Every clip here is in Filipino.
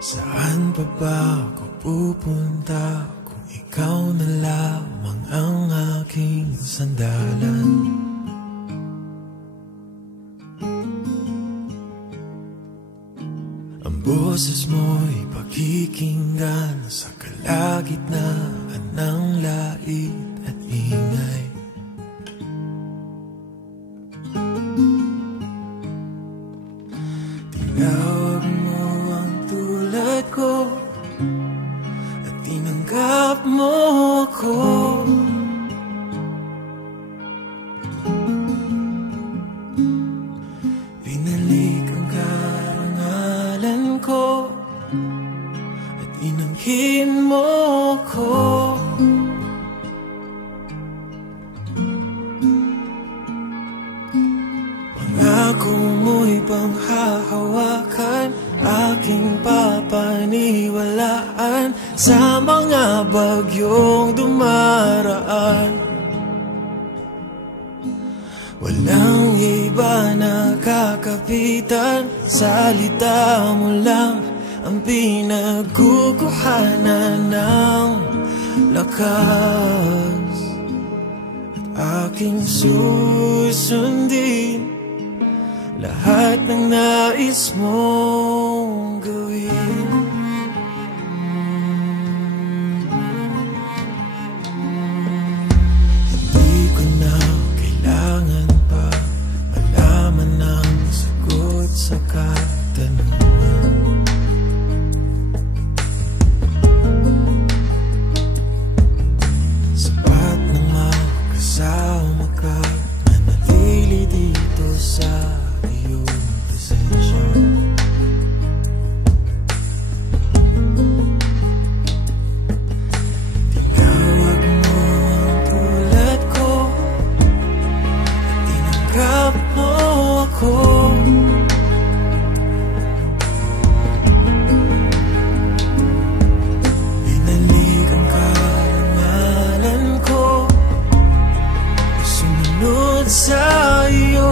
Saan pa ba ako pupunta kung ikaw na lamang ang aking sandalan? Ang boses mo'y pakikinggan sa kalagitnaan ng lait at ingay. Tinawag mo ang tulad ko at tinanggap mo ako. Binalik ang karangalan ko at inangkin mo ako. Pangako mo'y panghahawakan, aking papaniwalaan sa mga bagyong dumaraan. Walang iba na kakapitan, salita mo lang ang pinagkukuhanan ng lakas. At aking susundin lahat ng nais mong gawin. Hindi ko na kailangan pa malaman ang sagot sa katanungan. Sapat nang makasama ka, manatili dito sa iyong presensya. Tinawag mo ang tulad ko at tinanggap mo ako. Binalik ang karangalan ko at sumunod sa iyo.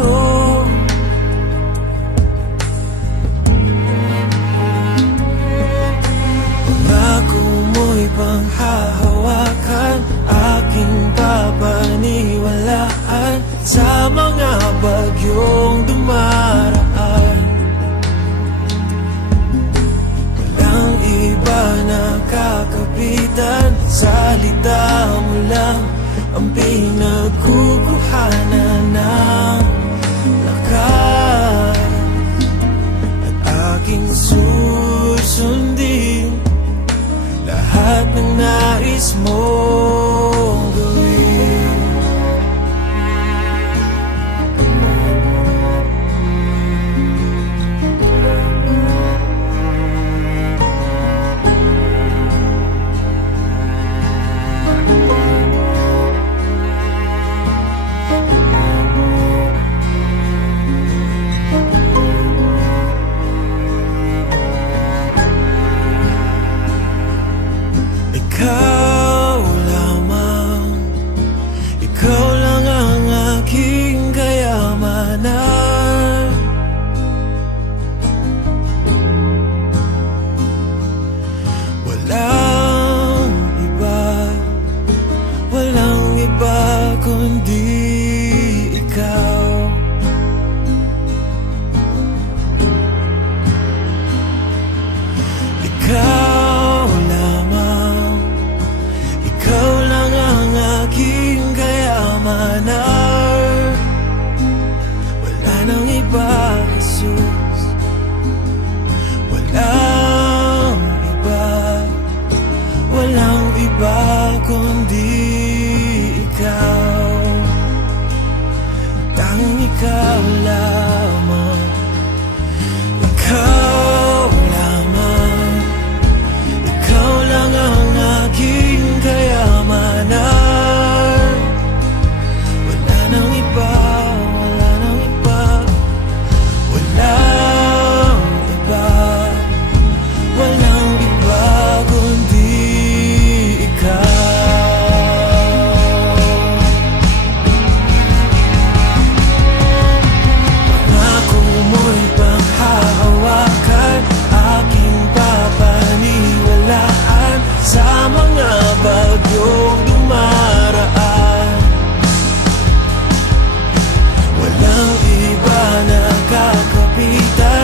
Pangako mo'y panghahawakan, aking papaniwalaan sa mga bagyong dumaraan. Walang iba na kakapitan, salita mo lang ang pinagkukuhanan ng lakas. At aking susundin lahat ng nais mong gawin.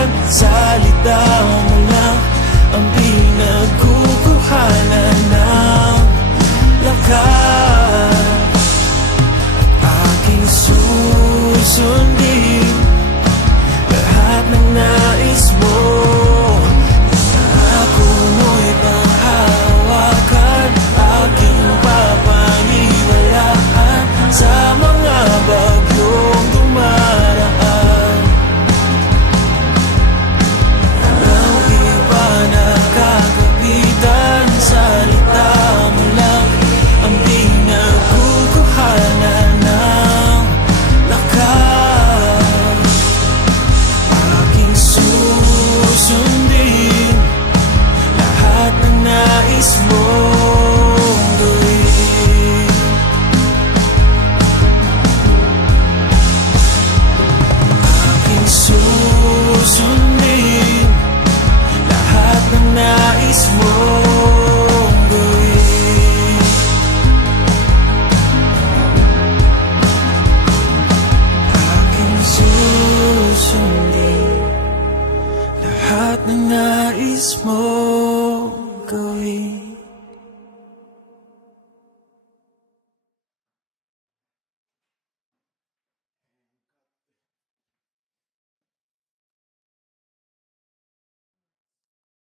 at salita mo lang ang pinagkukuhanan ng lakas. At aking susundin lahat ng nais mo. Ako mo'y panghawakan, aking papaniwalaan sa mga bagyong dumaraan. Ang iba nakakapitan, salita mo lang ang pinagkukuhanan ng lakas. Aking susundin lahat ng nais mong gawin. Aking susundin lahat ng nais mong gawin. Aking susundin lahat ng nais mong gawin.